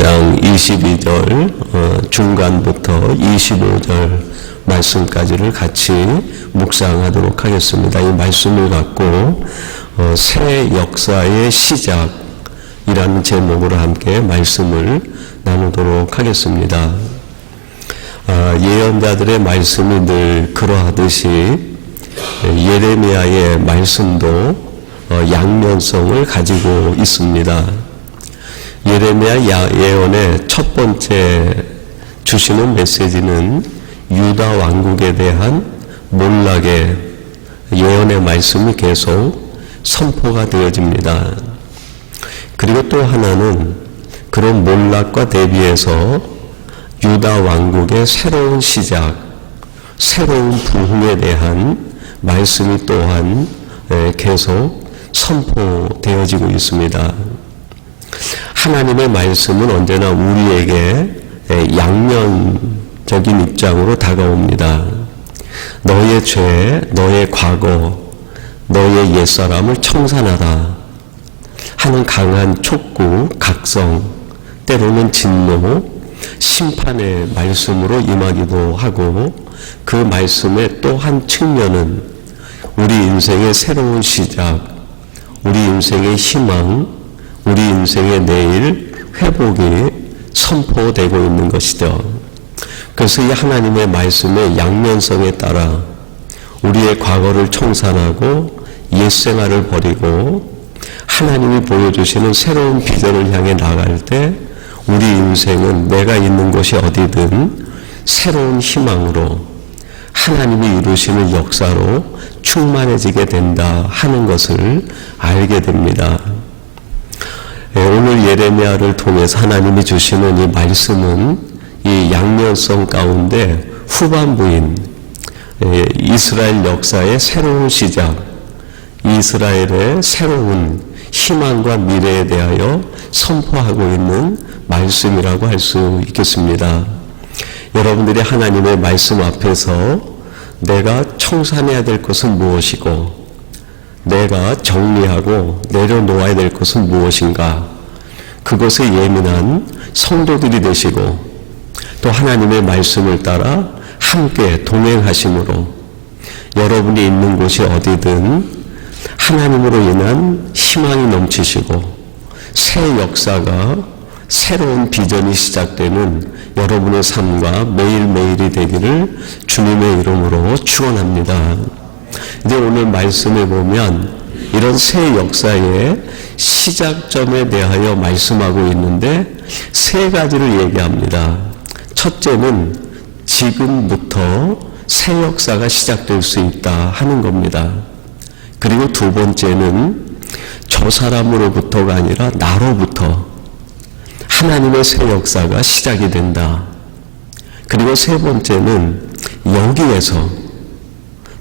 3장 22절 중간부터 25절 말씀까지를 같이 묵상하도록 하겠습니다. 이 말씀을 갖고 새 역사의 시작이라는 제목으로 함께 말씀을 나누도록 하겠습니다. 예언자들의 말씀이 늘 그러하듯이 예레미야의 말씀도 양면성을 가지고 있습니다. 예레미야 예언의 첫 번째 주시는 메시지는 유다 왕국에 대한 몰락의 예언의 말씀이 계속 선포가 되어집니다. 그리고 또 하나는 그런 몰락과 대비해서 유다 왕국의 새로운 시작, 새로운 부흥에 대한 말씀이 또한 계속 선포되어지고 있습니다. 하나님의 말씀은 언제나 우리에게 양면적인 입장으로 다가옵니다. 너의 죄, 너의 과거, 너의 옛사람을 청산하라 하는 강한 촉구, 각성, 때로는 진노, 심판의 말씀으로 임하기도 하고, 그 말씀의 또 한 측면은 우리 인생의 새로운 시작, 우리 인생의 희망, 우리 인생의 내일 회복이 선포되고 있는 것이죠. 그래서 이 하나님의 말씀의 양면성에 따라 우리의 과거를 청산하고 옛생활을 버리고 하나님이 보여주시는 새로운 비전을 향해 나갈 때 우리 인생은 내가 있는 곳이 어디든 새로운 희망으로 하나님이 이루시는 역사로 충만해지게 된다 하는 것을 알게 됩니다. 오늘 예레미야를 통해서 하나님이 주시는 이 말씀은 이 양면성 가운데 후반부인 이스라엘 역사의 새로운 시작, 이스라엘의 새로운 희망과 미래에 대하여 선포하고 있는 말씀이라고 할 수 있겠습니다. 여러분들이 하나님의 말씀 앞에서 내가 청산해야 될 것은 무엇이고 내가 정리하고 내려놓아야 될 것은 무엇인가, 그것에 예민한 성도들이 되시고 또 하나님의 말씀을 따라 함께 동행하심으로 여러분이 있는 곳이 어디든 하나님으로 인한 희망이 넘치시고 새 역사가, 새로운 비전이 시작되는 여러분의 삶과 매일매일이 되기를 주님의 이름으로 축원합니다. 이제 오늘 말씀에 보면 이런 새 역사의 시작점에 대하여 말씀하고 있는데 세 가지를 얘기합니다. 첫째는 지금부터 새 역사가 시작될 수 있다 하는 겁니다. 그리고 두 번째는 저 사람으로부터가 아니라 나로부터 하나님의 새 역사가 시작이 된다. 그리고 세 번째는 여기에서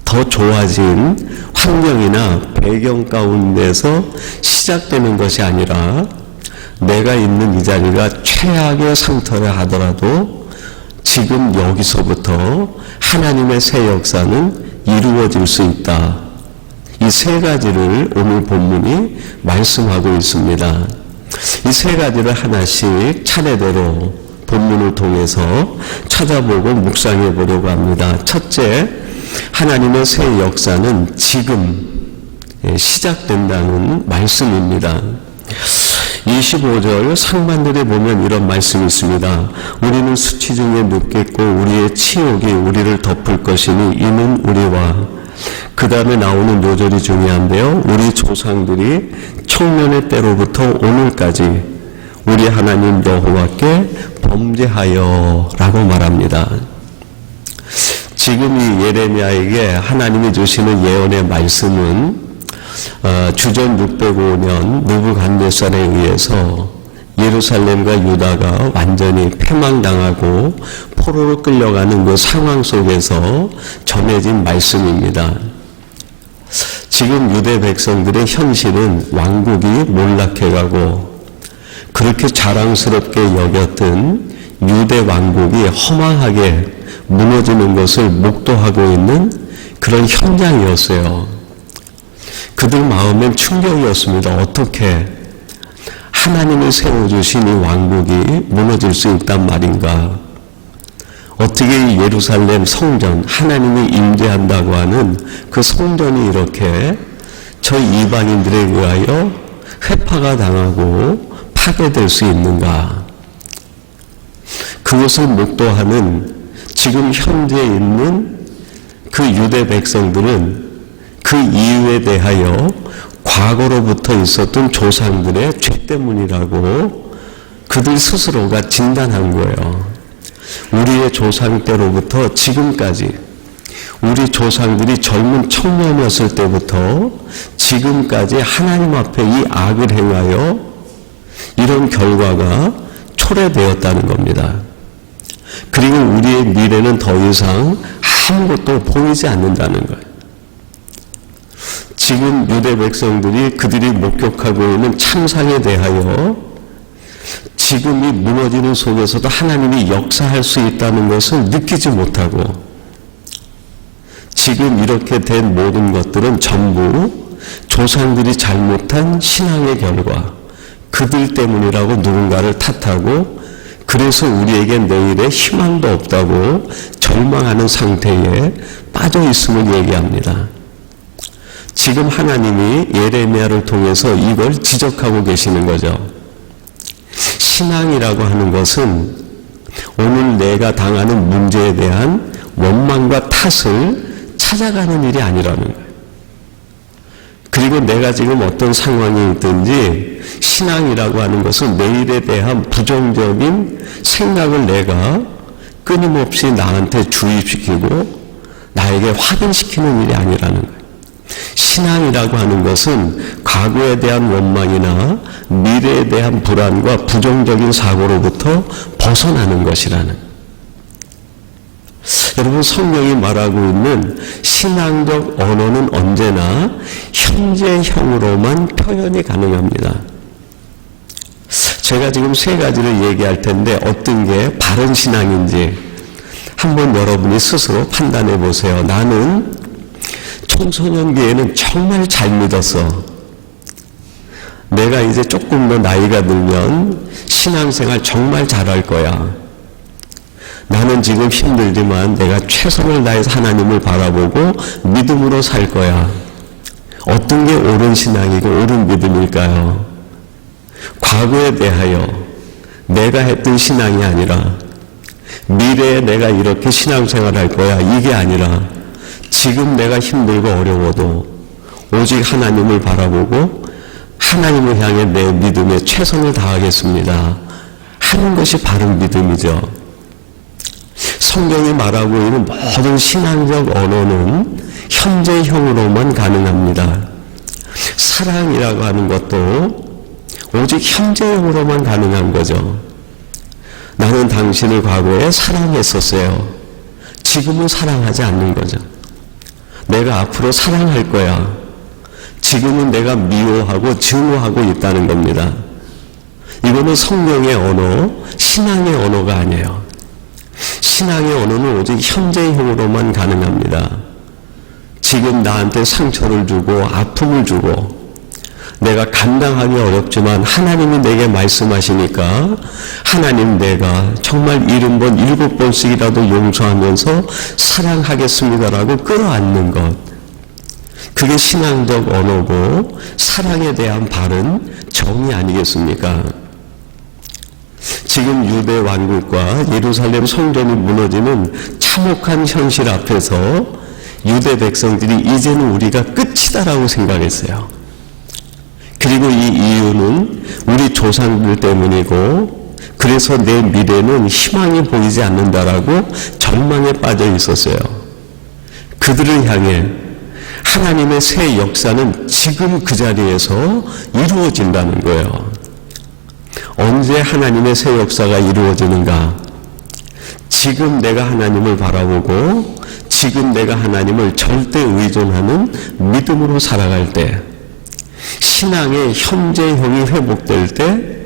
더 좋아진 환경이나 배경 가운데서 시작되는 것이 아니라 내가 있는 이 자리가 최악의 상태라 하더라도 지금 여기서부터 하나님의 새 역사는 이루어질 수 있다. 이 세 가지를 오늘 본문이 말씀하고 있습니다. 이 세 가지를 하나씩 차례대로 본문을 통해서 찾아보고 묵상해 보려고 합니다. 첫째, 하나님의 새 역사는 지금 시작된다는 말씀입니다. 25절 상반절에 보면 이런 말씀이 있습니다. 우리는 수치 중에 눕겠고 우리의 치욕이 우리를 덮을 것이니 이는 우리와, 그 다음에 나오는 요절이 중요한데요. 우리 조상들이 청년의 때로부터 오늘까지 우리 하나님 여호와께 범죄하여 라고 말합니다. 지금 이 예레미야에게 하나님이 주시는 예언의 말씀은 주전 605년 느부갓네살에 의해서 예루살렘과 유다가 완전히 패망당하고 포로로 끌려가는 그 상황 속에서 전해진 말씀입니다. 지금 유대 백성들의 현실은 왕국이 몰락해가고 그렇게 자랑스럽게 여겼던 유대 왕국이 허망하게 무너지는 것을 목도하고 있는 그런 현장이었어요. 그들 마음엔 충격이었습니다. 어떻게 하나님이 세워주신 이 왕국이 이루어질 수 있단 말인가? 어떻게 예루살렘 성전, 하나님이 임재한다고 하는 그 성전이 이렇게 저 이방인들에 의하여 회파가 당하고 파괴될 수 있는가? 그것을 목도하는 지금 현재 있는 그 유대 백성들은 그 이유에 대하여 과거로부터 있었던 조상들의 죄 때문이라고 그들 스스로가 진단한 거예요. 우리의 조상 때로부터 지금까지, 우리 조상들이 젊은 청년이었을 때부터 지금까지 하나님 앞에 이 악을 행하여 이런 결과가 초래되었다는 겁니다. 그리고 우리의 미래는 더 이상 아무것도 보이지 않는다는 거예요. 지금 유대 백성들이 그들이 목격하고 있는 참상에 대하여 지금 이 무너지는 속에서도 하나님이 역사할 수 있다는 것을 느끼지 못하고 지금 이렇게 된 모든 것들은 전부 조상들이 잘못한 신앙의 결과, 그들 때문이라고 누군가를 탓하고 그래서 우리에게 내일에 희망도 없다고 절망하는 상태에 빠져 있음을 얘기합니다. 지금 하나님이 예레미야를 통해서 이걸 지적하고 계시는 거죠. 신앙이라고 하는 것은 오늘 내가 당하는 문제에 대한 원망과 탓을 찾아가는 일이 아니라는 거예요. 그리고 내가 지금 어떤 상황이 있든지 신앙이라고 하는 것은 내일에 대한 부정적인 생각을 내가 끊임없이 나한테 주입시키고 나에게 확인시키는 일이 아니라는 거예요. 신앙이라고 하는 것은 과거에 대한 원망이나 미래에 대한 불안과 부정적인 사고로부터 벗어나는 것이라는. 여러분, 성경이 말하고 있는 신앙적 언어는 언제나 현재형으로만 표현이 가능합니다. 제가 지금 세 가지를 얘기할 텐데 어떤 게 바른 신앙인지 한번 여러분이 스스로 판단해 보세요. 나는 청소년기에는 정말 잘 믿었어. 내가 이제 조금 더 나이가 들면 신앙생활 정말 잘할 거야. 나는 지금 힘들지만 내가 최선을 다해서 하나님을 바라보고 믿음으로 살 거야. 어떤 게 옳은 신앙이고 옳은 믿음일까요? 과거에 대하여 내가 했던 신앙이 아니라 미래에 내가 이렇게 신앙생활 할 거야, 이게 아니라 지금 내가 힘들고 어려워도 오직 하나님을 바라보고 하나님을 향해 내 믿음에 최선을 다하겠습니다 하는 것이 바른 믿음이죠. 성경이 말하고 있는 모든 신앙적 언어는 현재형으로만 가능합니다. 사랑이라고 하는 것도 오직 현재형으로만 가능한 거죠. 나는 당신을 과거에 사랑했었어요. 지금은 사랑하지 않는 거죠. 내가 앞으로 사랑할 거야. 지금은 내가 미워하고 증오하고 있다는 겁니다. 이거는 성경의 언어, 신앙의 언어가 아니에요. 신앙의 언어는 오직 현재형으로만 가능합니다. 지금 나한테 상처를 주고 아픔을 주고 내가 감당하기 어렵지만 하나님이 내게 말씀하시니까 하나님, 내가 정말 70번 7번씩이라도 용서하면서 사랑하겠습니다라고 끌어안는 것, 그게 신앙적 언어고 사랑에 대한 바른 정의 아니겠습니까? 지금 유대 왕국과 예루살렘 성전이 무너지는 참혹한 현실 앞에서 유대 백성들이 이제는 우리가 끝이다라고 생각했어요. 그리고 이 이유는 우리 조상들 때문이고 그래서 내 미래는 희망이 보이지 않는다라고 절망에 빠져 있었어요. 그들을 향해 하나님의 새 역사는 지금 그 자리에서 이루어진다는 거예요. 언제 하나님의 새 역사가 이루어지는가? 지금 내가 하나님을 바라보고 지금 내가 하나님을 절대 의존하는 믿음으로 살아갈 때, 신앙의 현재형이 회복될 때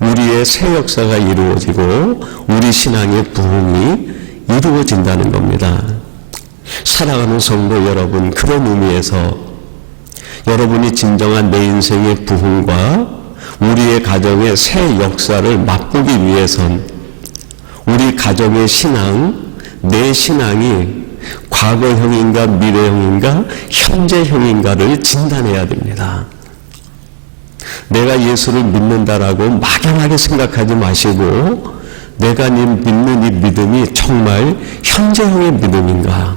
우리의 새 역사가 이루어지고 우리 신앙의 부흥이 이루어진다는 겁니다. 사랑하는 성도 여러분, 그런 의미에서 여러분이 진정한 내 인생의 부흥과 우리의 가정의 새 역사를 맛보기 위해선 우리 가정의 신앙, 내 신앙이 과거형인가 미래형인가 현재형인가를 진단해야 됩니다. 내가 예수를 믿는다라고 막연하게 생각하지 마시고 내가 믿는 이 믿음이 정말 현재형의 믿음인가,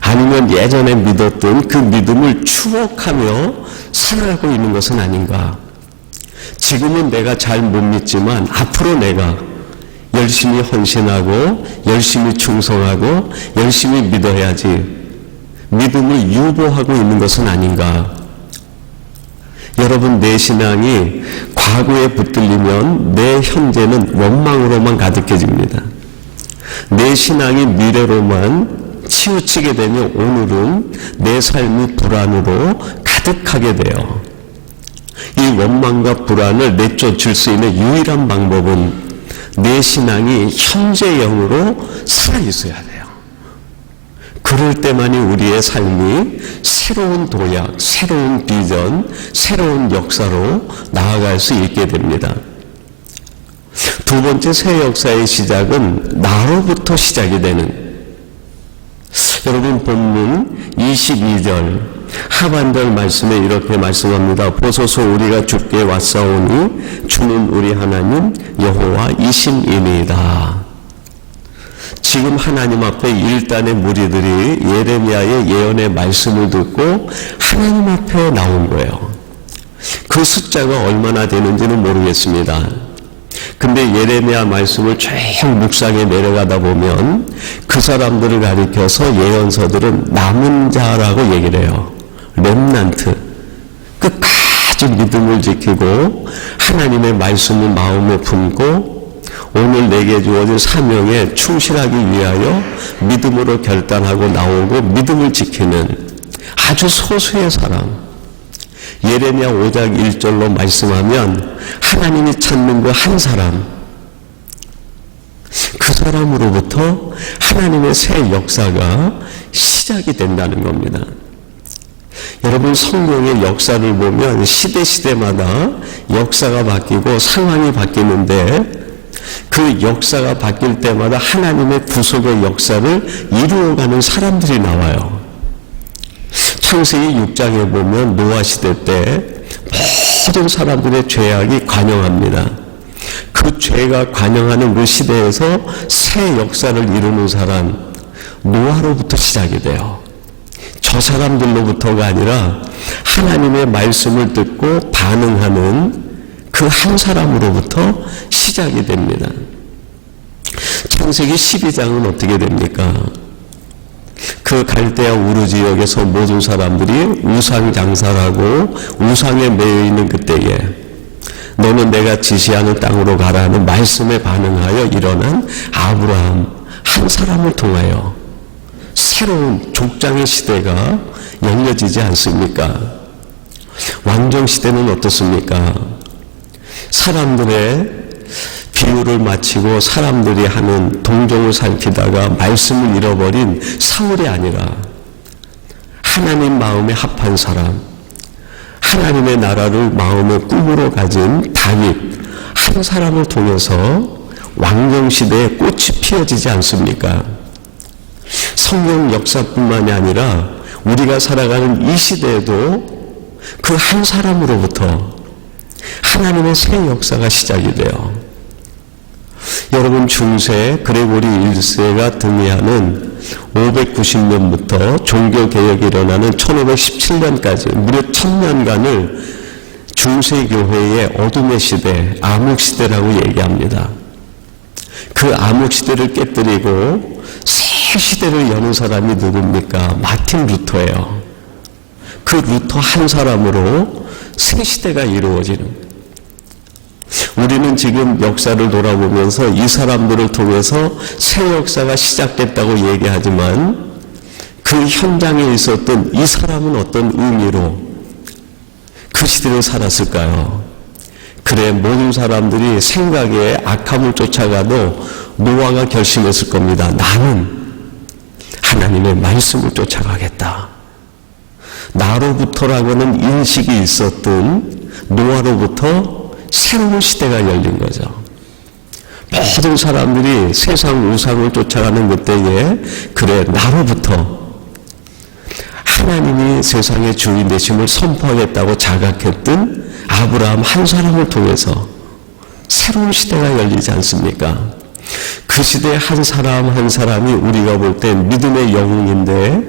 아니면 예전에 믿었던 그 믿음을 추억하며 살아가고 있는 것은 아닌가. 지금은 내가 잘 못 믿지만 앞으로 내가 열심히 헌신하고 열심히 충성하고 열심히 믿어야지 믿음을 유보하고 있는 것은 아닌가. 여러분, 내 신앙이 과거에 붙들리면 내 현재는 원망으로만 가득해집니다. 내 신앙이 미래로만 치우치게 되면 오늘은 내 삶이 불안으로 가득하게 돼요. 이 원망과 불안을 내쫓을 수 있는 유일한 방법은 내 신앙이 현재형으로 살아있어야 돼요. 그럴 때만이 우리의 삶이 새로운 도약, 새로운 비전, 새로운 역사로 나아갈 수 있게 됩니다. 두 번째 새 역사의 시작은 나로부터 시작이 되는, 여러분 본문 22절 하반절 말씀에 이렇게 말씀합니다. 보소서 우리가 주께 왔사오니 주는 우리 하나님 여호와이심이니이다. 지금 하나님 앞에 일단의 무리들이 예레미야의 예언의 말씀을 듣고 하나님 앞에 나온 거예요. 그 숫자가 얼마나 되는지는 모르겠습니다. 근데 예레미야 말씀을 쭉 묵상해 내려가다 보면 그 사람들을 가리켜서 예언서들은 남은 자라고 얘기를 해요. 렘넌트. 끝까지 믿음을 지키고 하나님의 말씀을 마음에 품고 오늘 내게 주어진 사명에 충실하기 위하여 믿음으로 결단하고 나오고 믿음을 지키는 아주 소수의 사람. 예레미야 5장 1절로 말씀하면 하나님이 찾는 그 한 사람, 그 사람으로부터 하나님의 새 역사가 시작이 된다는 겁니다. 여러분, 성경의 역사를 보면 시대마다 역사가 바뀌고 상황이 바뀌는데 그 역사가 바뀔 때마다 하나님의 구속의 역사를 이루어가는 사람들이 나와요. 창세기 6장에 보면 노아 시대 때 모든 사람들의 죄악이 관영합니다. 그 죄가 관영하는 그 시대에서 새 역사를 이루는 사람, 노아로부터 시작이 돼요. 저 사람들로부터가 아니라 하나님의 말씀을 듣고 반응하는 그 한 사람으로부터 시작이 됩니다. 창세기 12장은 어떻게 됩니까? 그 갈대아 우르 지역에서 모든 사람들이 우상 장사를 하고 우상에 매여 있는 그때에 너는 내가 지시하는 땅으로 가라는 말씀에 반응하여 일어난 아브라함 한 사람을 통하여 새로운 족장의 시대가 열려지지 않습니까? 왕정 시대는 어떻습니까? 사람들의 비유를 마치고 사람들이 하는 동정을 살피다가 말씀을 잃어버린 사울이 아니라 하나님 마음에 합한 사람, 하나님의 나라를 마음의 꿈으로 가진 다윗 한 사람을 통해서 왕정시대에 꽃이 피어지지 않습니까? 성경 역사뿐만이 아니라 우리가 살아가는 이 시대에도 그 한 사람으로부터 하나님의 새 역사가 시작이 돼요. 여러분, 중세 그레고리 1세가 등의하는 590년부터 종교개혁이 일어나는 1517년까지 무려 1000년간을 중세교회의 어둠의 시대, 암흑시대라고 얘기합니다. 그 암흑시대를 깨뜨리고 새 시대를 여는 사람이 누굽니까? 마틴 루터예요. 그 루터 한 사람으로 새 시대가 이루어지는 거예요. 우리는 지금 역사를 돌아보면서 이 사람들을 통해서 새 역사가 시작됐다고 얘기하지만 그 현장에 있었던 이 사람은 어떤 의미로 그 시대를 살았을까요? 그래, 모든 사람들이 생각에 악함을 쫓아가도 노아가 결심했을 겁니다. 나는 하나님의 말씀을 쫓아가겠다. 나로부터라고는 인식이 있었던 노아로부터 새로운 시대가 열린 거죠. 모든 사람들이 세상 우상을 쫓아가는 그때에 그래 나로부터 하나님이 세상의 주인 되심을 선포하겠다고 자각했던 아브라함 한 사람을 통해서 새로운 시대가 열리지 않습니까? 그 시대의 한 사람 한 사람이 우리가 볼 때 믿음의 영웅인데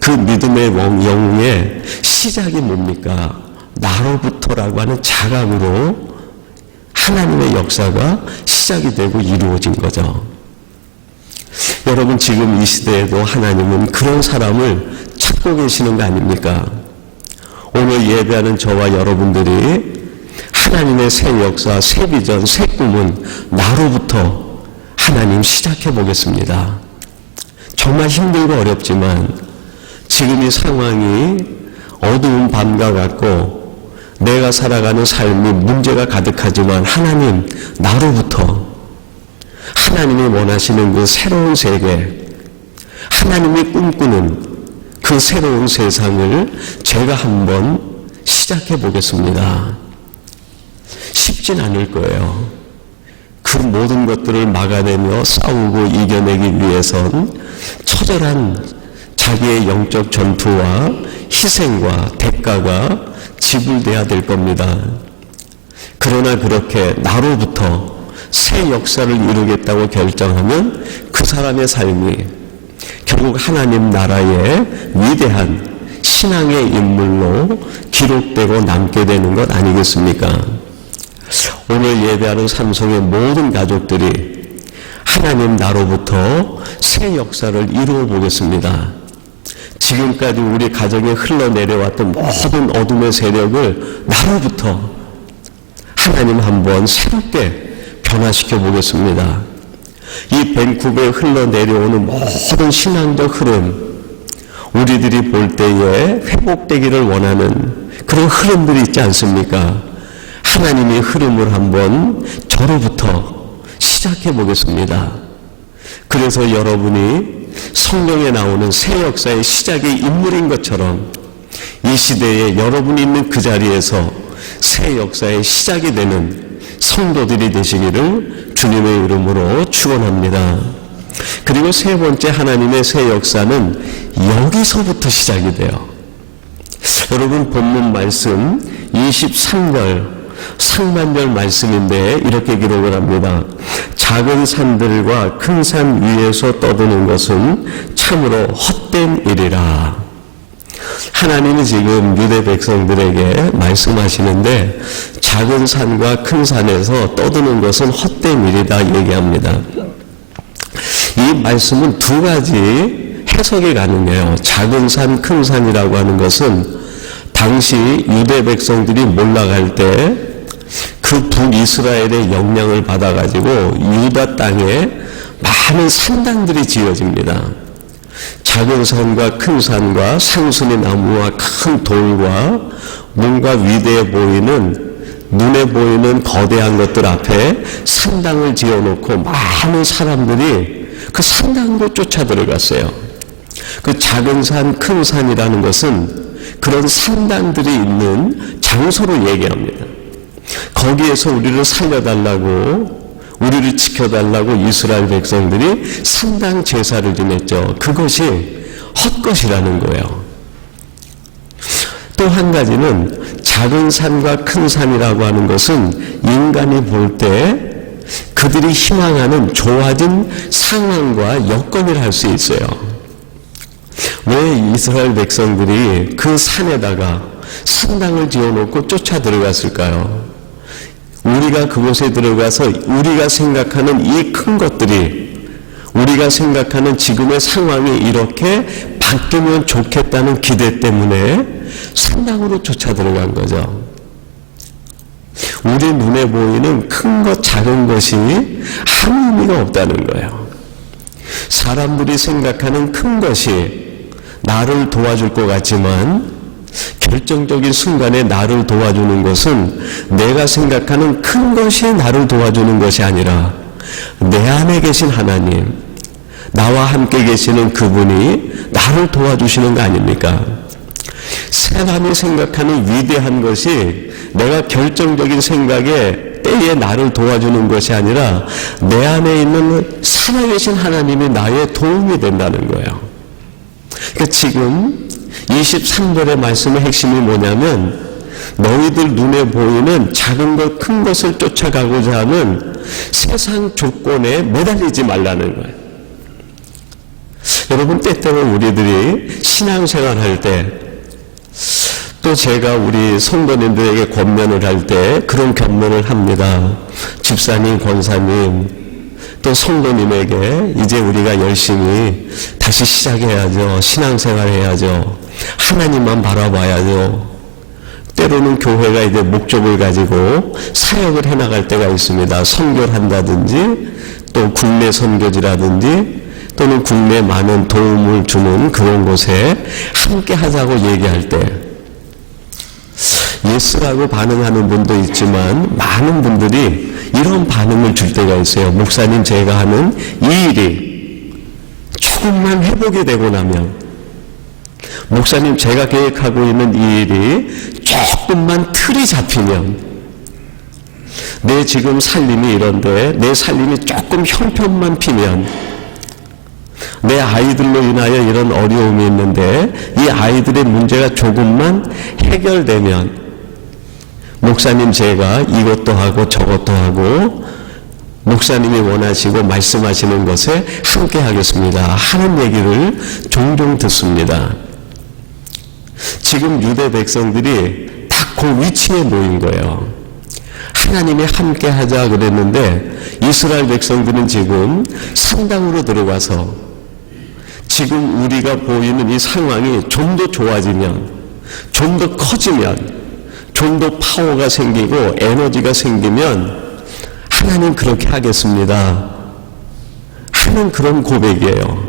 그 믿음의 영웅의 시작이 뭡니까? 나로부터라고 하는 자각으로 하나님의 역사가 시작이 되고 이루어진 거죠. 여러분 지금 이 시대에도 하나님은 그런 사람을 찾고 계시는 거 아닙니까? 오늘 예배하는 저와 여러분들이 하나님의 새 역사, 새 비전, 새 꿈은 나로부터 하나님 시작해 보겠습니다. 정말 힘들고 어렵지만 지금 이 상황이 어두운 밤과 같고 내가 살아가는 삶이 문제가 가득하지만 하나님 나로부터 하나님이 원하시는 그 새로운 세계, 하나님이 꿈꾸는 그 새로운 세상을 제가 한번 시작해 보겠습니다. 쉽진 않을 거예요. 그 모든 것들을 막아내며 싸우고 이겨내기 위해선 처절한 자기의 영적 전투와 희생과 대가가 지불돼야 될 겁니다. 그러나 그렇게 나로부터 새 역사를 이루겠다고 결정하면 그 사람의 삶이 결국 하나님 나라의 위대한 신앙의 인물로 기록되고 남게 되는 것 아니겠습니까? 오늘 예배하는 삼성의 모든 가족들이 하나님 나로부터 새 역사를 이루어 보겠습니다. 지금까지 우리 가정에 흘러내려왔던 모든 어둠의 세력을 나로부터 하나님 한번 새롭게 변화시켜 보겠습니다. 이 밴쿠버에 흘러내려오는 모든 신앙적 흐름, 우리들이 볼 때에 회복되기를 원하는 그런 흐름들이 있지 않습니까? 하나님의 흐름을 한번 저로부터 시작해 보겠습니다. 그래서 여러분이 성경에 나오는 새 역사의 시작의 인물인 것처럼 이 시대에 여러분이 있는 그 자리에서 새 역사의 시작이 되는 성도들이 되시기를 주님의 이름으로 축원합니다. 그리고 세 번째 하나님의 새 역사는 여기서부터 시작이 돼요. 여러분 본문 말씀 23절 상반절 말씀인데 이렇게 기록을 합니다. 작은 산들과 큰 산 위에서 떠도는 것은 참으로 헛된 일이라. 하나님이 지금 유대 백성들에게 말씀하시는데 작은 산과 큰 산에서 떠드는 것은 헛된 일이다 얘기합니다. 이 말씀은 두 가지 해석이 가능해요. 작은 산, 큰 산이라고 하는 것은 당시 유대 백성들이 몰락할 때 그 북이스라엘의 영향을 받아가지고 유다 땅에 많은 산당들이 지어집니다. 작은 산과 큰 산과 상수리 나무와 큰 돌과 뭔가 위대해 보이는 눈에 보이는 거대한 것들 앞에 산당을 지어놓고 많은 사람들이 그 산당으로 쫓아 들어갔어요. 그 작은 산, 큰 산이라는 것은 그런 산당들이 있는 장소로 얘기합니다. 거기에서 우리를 살려달라고, 우리를 지켜달라고 이스라엘 백성들이 산당 제사를 지냈죠. 그것이 헛것이라는 거예요. 또 한 가지는 작은 산과 큰 산이라고 하는 것은 인간이 볼 때 그들이 희망하는 좋아진 상황과 여건이라 할 수 있어요. 왜 이스라엘 백성들이 그 산에다가 산당을 지어놓고 쫓아 들어갔을까요? 우리가 그곳에 들어가서 우리가 생각하는 이 큰 것들이, 우리가 생각하는 지금의 상황이 이렇게 바뀌면 좋겠다는 기대 때문에 산당으로 쫓아 들어간 거죠. 우리 눈에 보이는 큰 것, 작은 것이 아무 의미가 없다는 거예요. 사람들이 생각하는 큰 것이 나를 도와줄 것 같지만 결정적인 순간에 나를 도와주는 것은 내가 생각하는 큰 것이 나를 도와주는 것이 아니라 내 안에 계신 하나님, 나와 함께 계시는 그분이 나를 도와주시는 거 아닙니까? 사람이 생각하는 위대한 것이 내가 결정적인 생각에 때에 나를 도와주는 것이 아니라 내 안에 있는 살아계신 하나님이 나의 도움이 된다는 거예요. 그러니까 지금 23절의 말씀의 핵심이 뭐냐면 너희들 눈에 보이는 작은 것 큰 것을 쫓아가고자 하는 세상 조건에 매달리지 말라는 거예요. 여러분, 때때로 우리들이 신앙생활 할 때, 또 제가 우리 성도님들에게 권면을 할 때 그런 권면을 합니다. 집사님, 권사님, 또 성도님에게 이제 우리가 열심히 다시 시작해야죠. 신앙생활 해야죠. 하나님만 바라봐야죠. 때로는 교회가 이제 목적을 가지고 사역을 해나갈 때가 있습니다. 선교를 한다든지 또 국내 선교지라든지 또는 국내에 많은 도움을 주는 그런 곳에 함께 하자고 얘기할 때 예스라고 반응하는 분도 있지만 많은 분들이 이런 반응을 줄 때가 있어요. 목사님, 제가 하는 이 일이 조금만 회복이 되고 나면, 목사님, 제가 계획하고 있는 이 일이 조금만 틀이 잡히면, 내 지금 살림이 이런데 내 살림이 조금 형편만 피면, 내 아이들로 인하여 이런 어려움이 있는데 이 아이들의 문제가 조금만 해결되면, 목사님, 제가 이것도 하고 저것도 하고 목사님이 원하시고 말씀하시는 것에 함께 하겠습니다 하는 얘기를 종종 듣습니다. 지금 유대 백성들이 딱 그 위치에 놓인 거예요. 하나님이 함께 하자 그랬는데 이스라엘 백성들은 지금 산당으로 들어가서 지금 우리가 보이는 이 상황이 좀 더 좋아지면, 좀 더 커지면, 좀 더 파워가 생기고 에너지가 생기면 하나님 그렇게 하겠습니다 하는 그런 고백이에요.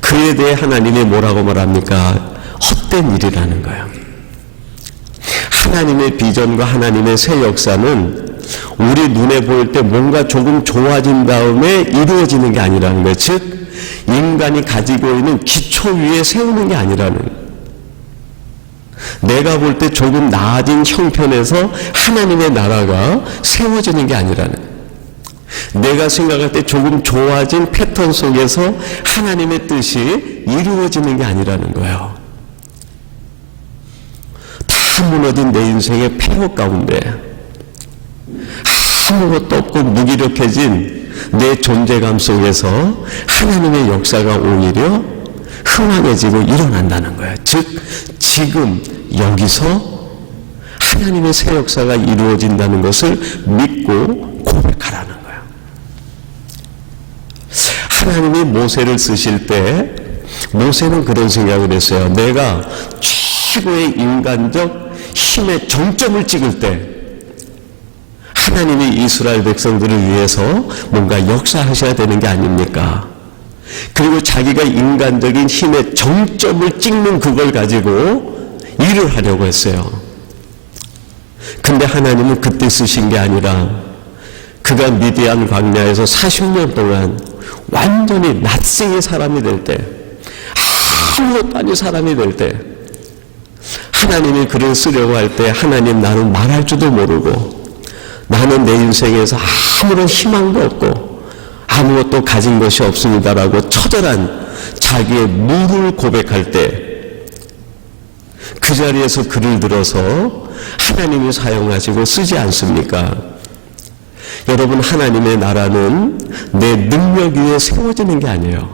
그에 대해 하나님이 뭐라고 말합니까? 헛된 일이라는 거예요. 하나님의 비전과 하나님의 새 역사는 우리 눈에 보일 때 뭔가 조금 좋아진 다음에 이루어지는 게 아니라는 거예요. 즉 인간이 가지고 있는 기초 위에 세우는 게 아니라는 거예요. 내가 볼 때 조금 나아진 형편에서 하나님의 나라가 세워지는 게 아니라는 거예요. 내가 생각할 때 조금 좋아진 패턴 속에서 하나님의 뜻이 이루어지는 게 아니라는 거예요. 다 무너진 내 인생의 폐허 가운데 아무것도 없고 무기력해진 내 존재감 속에서 하나님의 역사가 오히려 흥황해지고 일어난다는 거예요. 즉 지금 여기서 하나님의 새 역사가 이루어진다는 것을 믿고 고백하라는 거예요. 하나님이 모세를 쓰실 때 모세는 그런 생각을 했어요. 내가 최고의 인간적 힘의 정점을 찍을 때 하나님이 이스라엘 백성들을 위해서 뭔가 역사하셔야 되는 게 아닙니까? 그리고 자기가 인간적인 힘의 정점을 찍는 그걸 가지고 일을 하려고 했어요. 근데 하나님은 그때 쓰신 게 아니라 그가 미디안 광야에서 40년 동안 완전히 낯생의 사람이 될 때, 아무것도 아닌 사람이 될 때, 하나님이 그를 쓰려고 할 때 하나님, 나는 말할 줄도 모르고 나는 내 인생에서 아무런 희망도 없고 아무것도 가진 것이 없습니다라고 처절한 자기의 무를 고백할 때 그 자리에서 글을 들어서 하나님이 사용하시고 쓰지 않습니까? 여러분, 하나님의 나라는 내 능력 위에 세워지는 게 아니에요.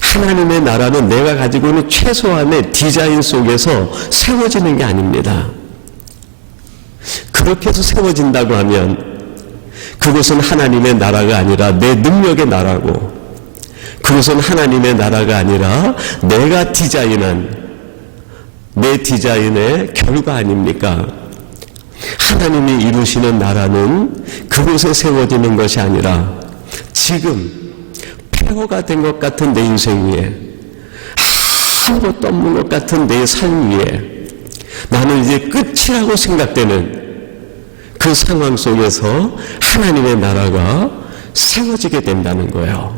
하나님의 나라는 내가 가지고 있는 최소한의 디자인 속에서 세워지는 게 아닙니다. 그렇게 해서 세워진다고 하면 그것은 하나님의 나라가 아니라 내 능력의 나라고, 그것은 하나님의 나라가 아니라 내가 디자인한 내 디자인의 결과 아닙니까? 하나님이 이루시는 나라는 그곳에 세워지는 것이 아니라 지금 폐허가 된 것 같은 내 인생 위에, 아무것도 없는 것 같은 내 삶 위에, 나는 이제 끝이라고 생각되는 그 상황 속에서 하나님의 나라가 세워지게 된다는 거예요.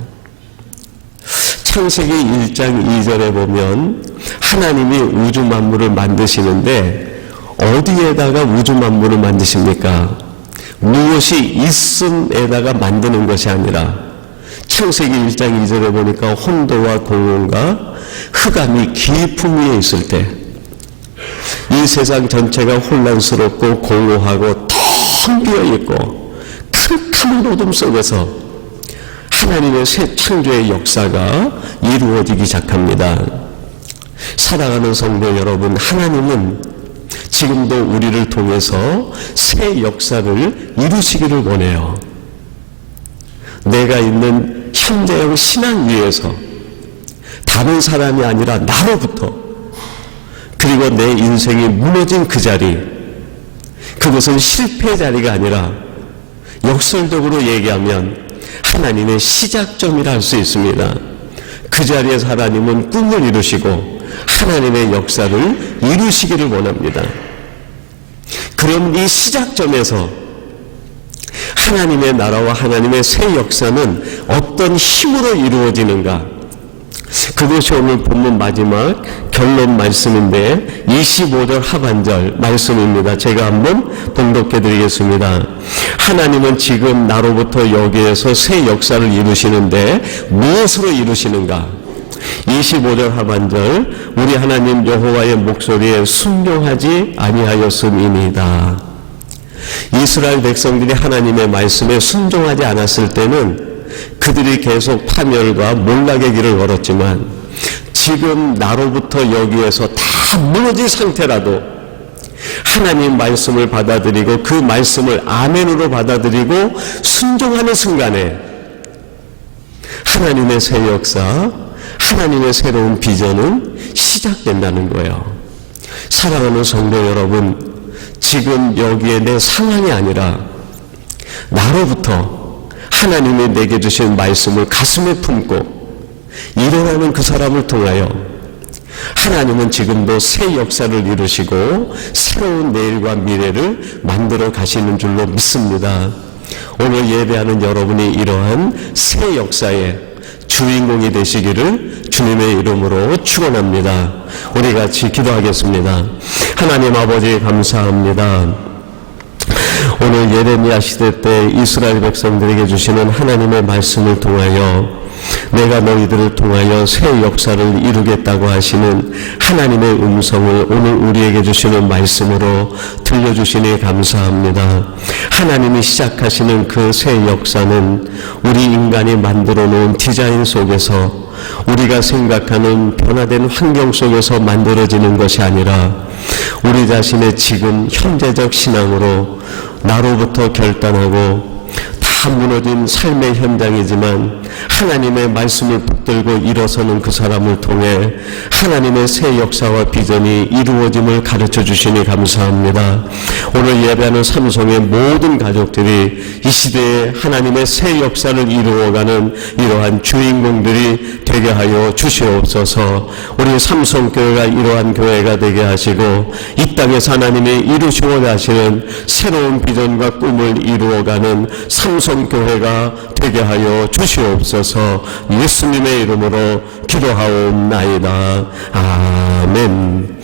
창세기 1장 2절에 보면 하나님이 우주 만물을 만드시는데 어디에다가 우주 만물을 만드십니까? 무엇이 있음에다가 만드는 것이 아니라 창세기 1장 2절에 보니까 혼도와 공허가 흑암이 깊음 위에 있을 때 이 세상 전체가 혼란스럽고 공허하고 텅 비어있고 캄캄한 어둠 속에서 하나님의 새 창조의 역사가 이루어지기 시작합니다. 사랑하는 성도 여러분, 하나님은 지금도 우리를 통해서 새 역사를 이루시기를 원해요. 내가 있는 현재형 신앙 위에서 다른 사람이 아니라 나로부터, 그리고 내 인생이 무너진 그 자리, 그것은 실패의 자리가 아니라 역설적으로 얘기하면 하나님의 시작점이라 할 수 있습니다. 그 자리에서 하나님은 꿈을 이루시고 하나님의 역사를 이루시기를 원합니다. 그럼 이 시작점에서 하나님의 나라와 하나님의 새 역사는 어떤 힘으로 이루어지는가? 그것이 오늘 본문 마지막 결론 말씀인데 25절 하반절 말씀입니다. 제가 한번 봉독해 드리겠습니다. 하나님은 지금 나로부터 여기에서 새 역사를 이루시는데 무엇으로 이루시는가? 25절 하반절, 우리 하나님 여호와의 목소리에 순종하지 아니하였음이니이다. 이스라엘 백성들이 하나님의 말씀에 순종하지 않았을 때는 그들이 계속 파멸과 몰락의 길을 걸었지만 지금 나로부터 여기에서 다 무너진 상태라도 하나님 말씀을 받아들이고 그 말씀을 아멘으로 받아들이고 순종하는 순간에 하나님의 새 역사, 하나님의 새로운 비전은 시작된다는 거예요. 사랑하는 성도 여러분, 지금 여기에 내 상황이 아니라 나로부터 하나님이 내게 주신 말씀을 가슴에 품고 일어나는 그 사람을 통하여 하나님은 지금도 새 역사를 이루시고 새로운 내일과 미래를 만들어 가시는 줄로 믿습니다. 오늘 예배하는 여러분이 이러한 새 역사의 주인공이 되시기를 주님의 이름으로 축원합니다. 우리 같이 기도하겠습니다. 하나님 아버지 감사합니다. 오늘 예레미야 시대 때 이스라엘 백성들에게 주시는 하나님의 말씀을 통하여 내가 너희들을 통하여 새 역사를 이루겠다고 하시는 하나님의 음성을 오늘 우리에게 주시는 말씀으로 들려주시니 감사합니다. 하나님이 시작하시는 그 새 역사는 우리 인간이 만들어 놓은 디자인 속에서 우리가 생각하는 변화된 환경 속에서 만들어지는 것이 아니라 우리 자신의 지금 현재적 신앙으로 나로부터 결단하고 다 무너진 삶의 현장이지만 하나님의 말씀을 붙들고 일어서는 그 사람을 통해 하나님의 새 역사와 비전이 이루어짐을 가르쳐 주시니 감사합니다. 오늘 예배하는 삼성의 모든 가족들이 이 시대에 하나님의 새 역사를 이루어가는 이러한 주인공들이 되게 하여 주시옵소서. 우리 삼성교회가 이러한 교회가 되게 하시고 이 땅에서 하나님이 이루시고자 하시는 새로운 비전과 꿈을 이루어가는 삼성교회가 되게 하여 주시옵소서. 예수님의 이름으로 기도하옵나이다. 아멘.